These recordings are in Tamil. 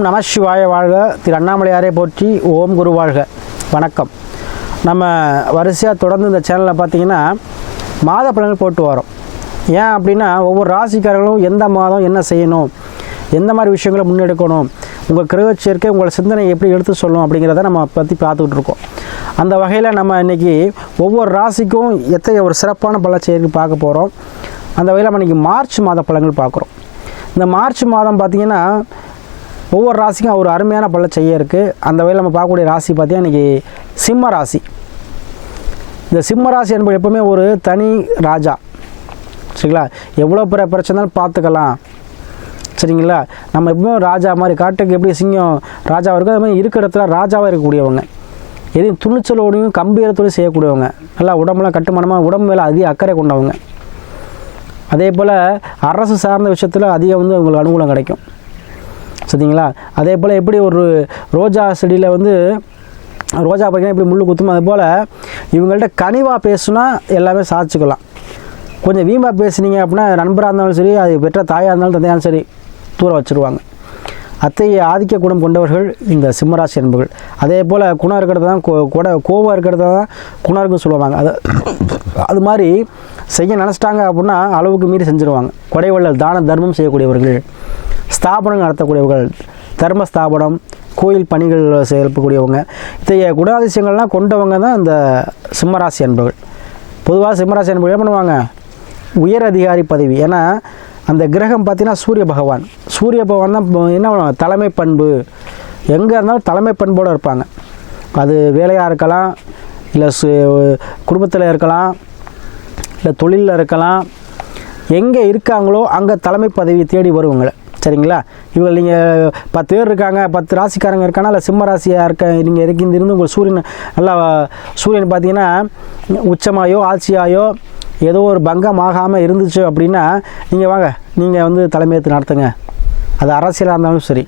ஓம் நம சிவாய வாழ்க. திரு அண்ணாமலையாரை போற்றி. ஓம் குரு வாழ்க. வணக்கம். நம்ம வரிசையாக தொடர்ந்து இந்த சேனலில் பார்த்திங்கன்னா மாத பலன்கள் போட்டு வரோம். ஏன் அப்படின்னா ஒவ்வொரு ராசிக்காரர்களும் எந்த மாதம் என்ன செய்யணும், எந்த மாதிரி விஷயங்களை முன்னெடுக்கணும், உங்கள் கிரக சேர்க்கை உங்களை சிந்தனை எப்படி எடுத்து சொல்லணும் அப்படிங்கிறத நம்ம பற்றி பார்த்துக்கிட்டு இருக்கோம். அந்த வகையில் நம்ம இன்றைக்கி ஒவ்வொரு ராசிக்கும் எத்தகைய ஒரு சிறப்பான பல சேர்க்கை பார்க்க போகிறோம். அந்த வகையில் நம்ம இன்றைக்கி மார்ச் மாத பலன்கள் பார்க்குறோம். இந்த மார்ச் மாதம் பார்த்திங்கன்னா ஒவ்வொரு ராசிக்கும் ஒரு அருமையான பல செய்ய இருக்குது. அந்த வகையில் நம்ம பார்க்கக்கூடிய ராசி பார்த்திங்கன்னா இன்றைக்கி சிம்ம ராசி. இந்த சிம்ம ராசி என்பது எப்போவுமே ஒரு தனி ராஜா. சரிங்களா? எவ்வளோ பெரிய பிரச்சனைனாலும் பார்த்துக்கலாம். சரிங்களா? நம்ம எப்பவுமே ராஜா மாதிரி, காட்டுக்கு எப்படி சிங்கம் ராஜாவாக இருக்கோ அது மாதிரி இருக்கிற இடத்துல ராஜாவாக இருக்கக்கூடியவங்க, எதையும் துணிச்சலோடையும் கம்பீரத்தோடு செய்யக்கூடியவங்க, நல்லா உடம்புலாம் கட்டுமானமாக, உடம்பு மேலே அதிக அக்கறை கொண்டவங்க. அதே போல் அரசு சார்ந்த விஷயத்தில் அதிகம் உங்களுக்கு அனுகூலம் கிடைக்கும். சரிங்களா? அதே போல் எப்படி ஒரு ரோஜா செடியில் ரோஜா பார்த்திங்கன்னா எப்படி முள் குத்துமோ அது போல் இவங்கள்ட்ட கனிவாக பேசுனா எல்லாமே சாதிச்சுக்கலாம். கொஞ்சம் வீம்பாக பேசுனீங்க அப்படின்னா நண்பராக இருந்தாலும் சரி, அது பெற்ற தாயாக இருந்தாலும் தந்தையாலும் சரி தூர வச்சுருவாங்க. அத்தகைய ஆதிக்க குணம் கொண்டவர்கள் இந்த சிம்மராசி என்பவர்கள். அதே போல் குணம் இருக்கிறது தான் கோபம் இருக்கிறது தான் குணருக்குன்னு சொல்லுவாங்க. அது மாதிரி செய்ய நினச்சிட்டாங்க அப்படின்னா அளவுக்கு மீறி செஞ்சுருவாங்க. கொடைவள்ளல் தான தர்மம் செய்யக்கூடியவர்கள், ஸ்தாபனம் நடத்தக்கூடியவர்கள், தர்ம ஸ்தாபனம், கோயில் பணிகள் செயல்படக்கூடியவங்க, இத்தகைய குணாதிசயங்கள்லாம் கொண்டவங்க தான் இந்த சிம்மராசி என்பவர்கள். பொதுவாக சிம்மராசி என்பவர்கள் என்ன பண்ணுவாங்க, உயர் அதிகாரி பதவி. ஏன்னா அந்த கிரகம் பார்த்திங்கன்னா சூரிய பகவான் தான் என்ன பண்ணுவாங்க, தலைமை பண்பு. எங்கே இருந்தாலும் தலைமை பண்போடு இருப்பாங்க. அது வேலையாக இருக்கலாம், இல்லை குடும்பத்தில் இருக்கலாம், இல்லை தொழிலில் இருக்கலாம். எங்கே இருக்காங்களோ அங்கே தலைமை பதவியை தேடி வருவாங்க. சரிங்களா? இவங்க நீங்கள் 10 பேர் இருக்காங்க, 10 ராசிக்காரங்க இருக்கானா, இல்லை சிம்ம ராசியாக நீங்கள் இருந்து உங்கள் சூரியன் பார்த்திங்கன்னா உச்சமாயோ ஆட்சியாயோ ஏதோ ஒரு பங்கம் ஆகாமல் இருந்துச்சு அப்படின்னா நீங்கள் வாங்க, நீங்கள் தலைமையேற்று நடத்துங்க. அது அரசியலாக இருந்தாலும் சரி.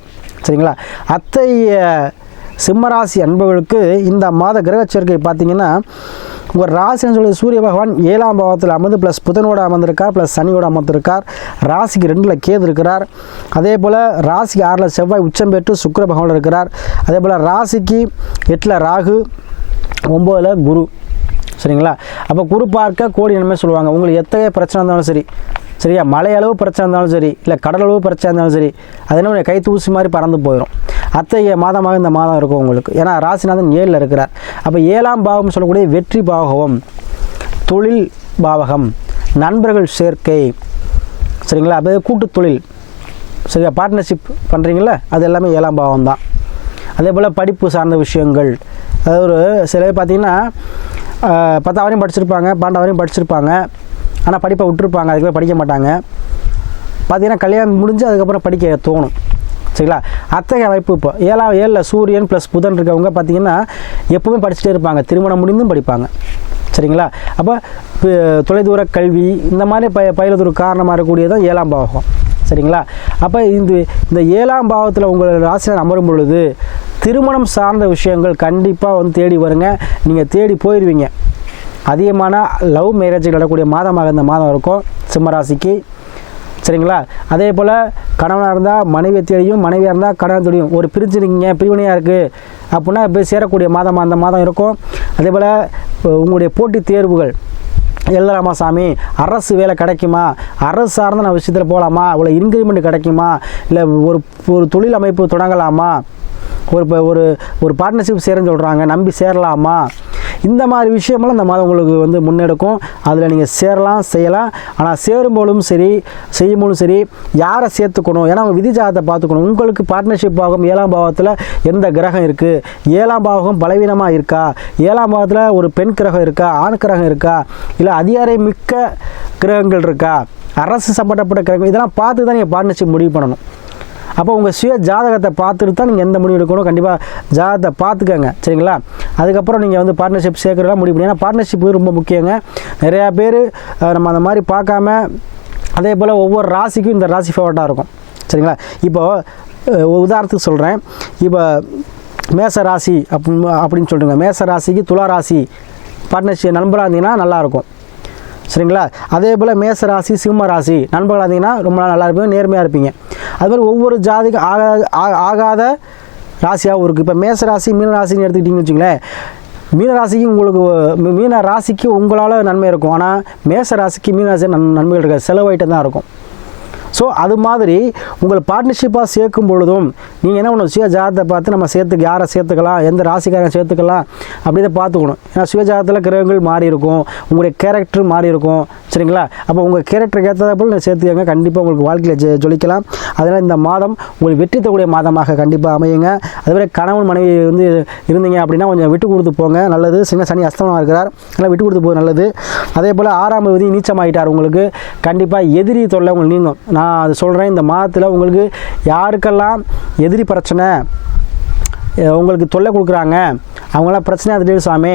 சரிங்களா? அத்தகைய சிம்மராசி அன்பர்களுக்கு இந்த மாத கிரக சேர்க்கை பார்த்திங்கன்னா ஒரு ராசின்னு சொல்லி சூரிய பகவான் 7ஆம் பாவத்தில் அமர்ந்து ப்ளஸ் புதனோடு அமர்ந்திருக்கார், ப்ளஸ் சனியோடு அமர்ந்திருக்கார். ராசிக்கு 2ல் கேது இருக்கிறார். அதே போல் ராசிக்கு 6ல் செவ்வாய் உச்சம் பெற்று சுக்கிர பகவான் இருக்கிறார். அதே போல் ராசிக்கு 8ல் ராகு, 9ல் குரு. சரிங்களா? அப்போ குரு பார்க்க கோடி நன்மை சொல்லுவாங்க. உங்களுக்கு எத்தகைய பிரச்சனை இருந்தாலும் சரி, சரியா, மலையளவு பிரச்சனை இருந்தாலும் சரி, இல்லை கடலளவு பிரச்சனை இருந்தாலும் சரி, அது என்ன கை தூசி மாதிரி பறந்து போயிடும். அத்தகைய மாதமாக இந்த மாதம் இருக்கும் உங்களுக்கு. ஏன்னா ராசிநாதன் 7ல் இருக்கிறார். அப்போ 7ஆம் பாவம் சொல்லக்கூடிய வெற்றி பாவகம், தொழில் பாவகம், நண்பர்கள் சேர்க்கை. சரிங்களா? அப்போ கூட்டு தொழில், சரியா, பார்ட்னர்ஷிப் பண்ணுறீங்களா, அது எல்லாமே 7ஆம் பாவம் தான். அதே போல் படிப்பு சார்ந்த விஷயங்கள். அதாவது ஒரு சில பார்த்திங்கன்னா 10 வரையும் படிச்சிருப்பாங்க, 12 வரையும் படிச்சிருப்பாங்க, ஆனால் படிப்பை விட்டுருப்பாங்க, அதுக்கு படிக்க மாட்டாங்க. பார்த்திங்கன்னா கல்யாணம் முடிஞ்சு அதுக்கப்புறம் படிக்க தோணும். சரிங்களா? அத்தகைய வாய்ப்பு இப்போ 7ல் சூரியன் ப்ளஸ் புதன் இருக்கவங்க பார்த்திங்கன்னா எப்போவுமே படிச்சுட்டே இருப்பாங்க, திருமணம் முடிந்தும் படிப்பாங்க. சரிங்களா? அப்போ தொலைதூர கல்வி இந்த மாதிரி பயிலதொரு காரணமாக இருக்கக்கூடியதான் 7ஆம் பாவகம். சரிங்களா? அப்போ இந்த 7ஆம் பாவத்தில் உங்கள் ராசியில் அமரும் பொழுது திருமணம் சார்ந்த விஷயங்கள் கண்டிப்பாக தேடி வருங்க. நீங்கள் தேடி போயிடுவீங்க. அதிகமான லவ் மேரேஜ் நடக்கக்கூடிய மாதமாக இந்த மாதம் இருக்கும் சிம்மராசிக்கு. சரிங்களா? அதே போல் கணவனாக இருந்தால் மனைவியை தேடியும், மனைவியாக இருந்தால் கணவன் தேடியும். ஒரு பிரிஞ்சுருக்கீங்க, பிரிவினையாக இருக்குது அப்படின்னா போய் சேரக்கூடிய மாதமாக அந்த மாதம் இருக்கும். அதே போல் உங்களுடைய போட்டித் தேர்வுகள் எழுதலாமா சாமி, அரசு வேலை கிடைக்குமா, அரசு சார்ந்த நான் விஷயத்தில் போகலாமா, இவ்வளோ இன்க்ரிமெண்ட் கிடைக்குமா, இல்லை ஒரு தொழில் அமைப்பு தொடங்கலாமா, ஒரு பார்ட்னர்ஷிப் சேருன்னு சொல்கிறாங்க, நம்பி சேரலாமா, இந்த மாதிரி விஷயமெல்லாம் இந்த மாதம் உங்களுக்கு முன்னெடுக்கும். அதில் நீங்கள் சேரலாம், செய்யலாம். ஆனால் சேரும்போதும் சரி, செய்யும்போதும் சரி, யாரை சேர்த்துக்கணும், ஏன்னா அவங்க விதிஜாதத்தை பார்த்துக்கணும். உங்களுக்கு பார்ட்னர்ஷிப் பாவகம் 7ஆம் பாவத்தில் எந்த கிரகம் இருக்குது, 7ஆம் பாவகம் பலவீனமாக இருக்கா, 7ஆம் பாவத்தில் ஒரு பெண் கிரகம் இருக்கா, ஆண் கிரகம் இருக்கா, இல்லை அதிகாரை மிக்க கிரகங்கள் இருக்கா, அரசு சம்பந்தப்பட்ட கிரகம், இதெல்லாம் பார்த்து தான் நீங்கள் பார்ட்னர்ஷிப் முடிவு பண்ணணும். அப்போ உங்கள் சுய ஜாதகத்தை பார்த்துட்டு தான் நீங்கள் எந்த முடிவு எடுக்கணும். கண்டிப்பாக ஜாதகத்தை பார்த்துக்கங்க. சரிங்களா? அதுக்கப்புறம் நீங்கள் பார்ட்னர்ஷிப் சேர்க்குறதா முடிவு பண்ணி, ஏன்னா பார்ட்னர்ஷிப் ரொம்ப முக்கியங்க. நிறையா பேர் நம்ம அந்த மாதிரி பார்க்காம, அதே போல் ஒவ்வொரு ராசிக்கும் இந்த ராசி ஃபேவரட்டாக இருக்கும். சரிங்களா? இப்போது உதாரணத்துக்கு சொல்கிறேன். இப்போ மேச ராசி அப்படின்னு சொல்லுங்க, மேச ராசிக்கு துலா ராசி பார்ட்னர்ஷிப் நண்பராக இருந்தீங்கன்னா நல்லாயிருக்கும். சரிங்களா? அதே போல் மேச ராசி, சிம்ம ராசி நண்பர்கள் இருந்தீங்கன்னா ரொம்ப நல்லா இருப்பீங்க, நேர்மையாக இருப்பீங்க. அதுமாதிரி ஒவ்வொரு ஜாதிக்கு ஆகாத ராசியாகவும் இருக்குது. இப்போ மேச ராசி, மீன ராசின்னு எடுத்துக்கிட்டிங்கன்னு வச்சுங்களேன், மீன ராசிக்கு உங்களால் நன்மை இருக்கும். ஆனால் மேச ராசிக்கு மீன ராசி நன்மைகள் இருக்காது, செலவாயிட்டு தான் இருக்கும். ஸோ அது மாதிரி உங்களை பார்ட்னர்ஷிப்பாக சேர்க்கும் பொழுதும் நீங்கள் என்ன பண்ணணும், சுய ஜாதகத்தை பார்த்து நம்ம யாரை சேர்த்துக்கலாம், எந்த ராசிக்காரன் சேர்த்துக்கலாம் அப்படி தான் பார்த்துக்கணும். ஏன்னா சுய ஜாதகத்தில் கிரகங்கள் மாறி இருக்கும், உங்களுடைய கேரக்டர் மாறி இருக்கும். சரிங்களா? அப்போ உங்கள் கேரக்டருக்கு ஏற்றதை போல் நீங்கள் சேர்த்துக்கங்க, கண்டிப்பாக உங்களுக்கு வாழ்க்கையில் ஜொலிக்கலாம். அதனால் இந்த மாதம் உங்களுக்கு வெற்றி தரக்கூடிய மாதமாக கண்டிப்பாக அமையுங்க. அதுவரை கணவன் மனைவி இருந்தீங்க அப்படின்னா கொஞ்சம் விட்டு கொடுத்து போங்க, நல்லது. சனி அஸ்தமனமாக இருக்கிறார், அதனால் விட்டு கொடுத்து போக நல்லது. அதே போல் 6ஆம் தேதி நீச்சமாகிட்டார், உங்களுக்கு கண்டிப்பாக எதிரி தொல்லை உங்களுக்கு நீங்கும். நான் அது சொல்கிறேன், இந்த மாதத்தில் உங்களுக்கு யாருக்கெல்லாம் எதிரி பிரச்சனை உங்களுக்கு தொல்லை கொடுக்குறாங்க, அவங்களாம் பிரச்சனை அது சாமி,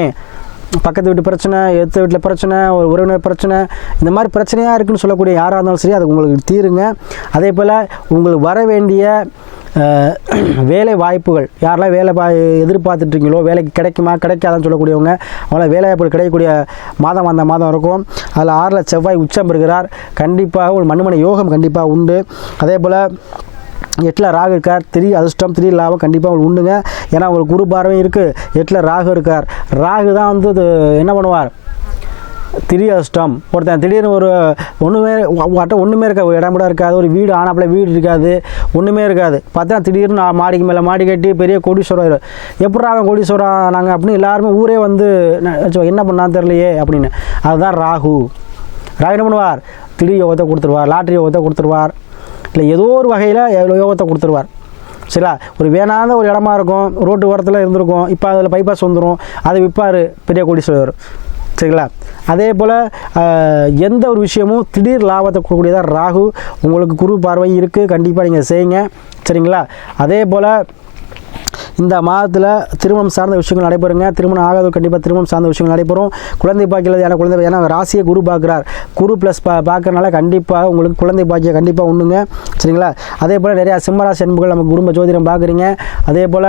பக்கத்து வீட்டு பிரச்சனை, எடுத்த வீட்டில் பிரச்சனை, ஒரு உறவினர் பிரச்சனை, இந்த மாதிரி பிரச்சனையாக இருக்குதுன்னு சொல்லக்கூடிய யாராக இருந்தாலும் சரி, அது உங்களுக்கு தீருங்க. அதே போல் உங்களுக்கு வர வேண்டிய வேலை வாய்ப்புகள், யாரெல்லாம் எதிர்பார்த்துட்ருக்கீங்களோ, வேலைக்கு கிடைக்குமா கிடைக்காதான்னு சொல்லக்கூடியவங்க, அவங்களாம் வேலை வாய்ப்புகள் கிடைக்கக்கூடிய மாதம் அந்த மாதம் இருக்கும். அதில் 6ல் செவ்வாய் உச்சம் இருக்கிறார், கண்டிப்பாக ஒரு மண்மனை யோகம் கண்டிப்பாக உண்டு. அதே போல் 8ல் ராகு இருக்கார், 3 அதிர்ஷ்டம் 3 லாபம் கண்டிப்பாக உங்களுக்கு உண்டுங்க. ஏன்னா உங்களுக்கு குரு பார்வையும் இருக்குது, 8ல் ராகு இருக்கார். ராகு தான் வந்து என்ன பண்ணுவார், 3 அதிர்ஷ்டம். ஒருத்தன் திடீர்னு ஒரு ஒன்றுமே இருக்காது, ஒரு இடம் கூட இருக்காது, ஒரு வீடு ஆனாப்பில் வீடு இருக்காது, ஒன்றுமே இருக்காது. பார்த்தா திடீர்னு மாடிக்கு மேலே மாடி கட்டி பெரிய கோடீஸ்வரர், எப்படா அவன் கோடீஸ்வரன் நாங்கள் அப்படின்னு எல்லாருமே ஊரே வந்து என்ன பண்ணான்னு தெரியலையே அப்படின்னு. அதுதான் ராகு. ராகு என்ன பண்ணுவார், திடீர் யோகத்தை கொடுத்துருவார், லாட்ரி யோகத்தை கொடுத்துருவார், இல்லை ஏதோ ஒரு வகையில் யோகத்தை கொடுத்துருவார். சரிங்களா? ஒரு வேணாத ஒரு இடமா இருக்கும், ரோட்டு ஓரத்தில் இருந்திருக்கும், இப்போ அதில் பைபாஸ் வந்துடும், அதை விற்பார், பெரிய கோடீஸ்வரர். சரிங்களா? அதே போல் எந்த ஒரு விஷயமும் திடீர் லாபத்தை கொடுக்கக்கூடியதாக ராகு. உங்களுக்கு குரு பார்வை இருக்குது, கண்டிப்பாக நீங்கள் செய்யுங்க. சரிங்களா? அதே போல் இந்த மாதத்தில் திருமணம் சார்ந்த விஷயங்கள் நடைபெறுங்க. திருமணம் ஆகாத கண்டிப்பாக திருமணம் சார்ந்த விஷயங்கள் நடைபெறும். குழந்தை பாக்கியது, ஏன்னா குழந்தை, ஏன்னா ராசியை குரு பார்க்குறார், குரு ப்ளஸ் பார்க்கறனால கண்டிப்பாக உங்களுக்கு குழந்தை பாக்கியம் கண்டிப்பாக உண்டுங்க. சரிங்களா? அதே போல் நிறையா சிம்மராசி அன்புகள் நம்ம குடும்ப ஜோதிடம் பார்க்குறீங்க. அதே போல்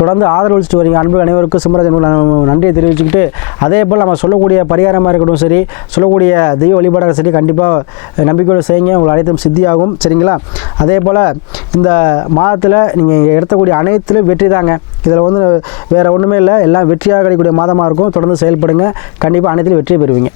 தொடர்ந்து ஆதரவளிச்சுட்டு வரீங்க அன்புகள் அனைவருக்கும் சிம்மராசி அன்புகள் நன்றியை தெரிவிச்சுக்கிட்டு, அதே போல் நம்ம சொல்லக்கூடிய பரிகாரமாக இருக்கட்டும் சரி, சொல்லக்கூடிய தெய்வ வழிபாடாக சரி, கண்டிப்பாக நம்பிக்கையோடு செய்யுங்க, உங்களுக்கு அனைத்தும் சித்தியாகும். சரிங்களா? அதே போல் இந்த மாதத்தில் நீங்கள் எடுத்தக்கூடிய அனைத்திலும் வெற்றி தாங்க. இதில் வந்து வேறு ஒன்றுமே இல்லை, எல்லாம் வெற்றியாக கிடைக்கக்கூடிய மாதமாக இருக்கும். தொடர்ந்து செயல்படுங்க, கண்டிப்பாக அனைத்திலும் வெற்றி பெறுவீங்க.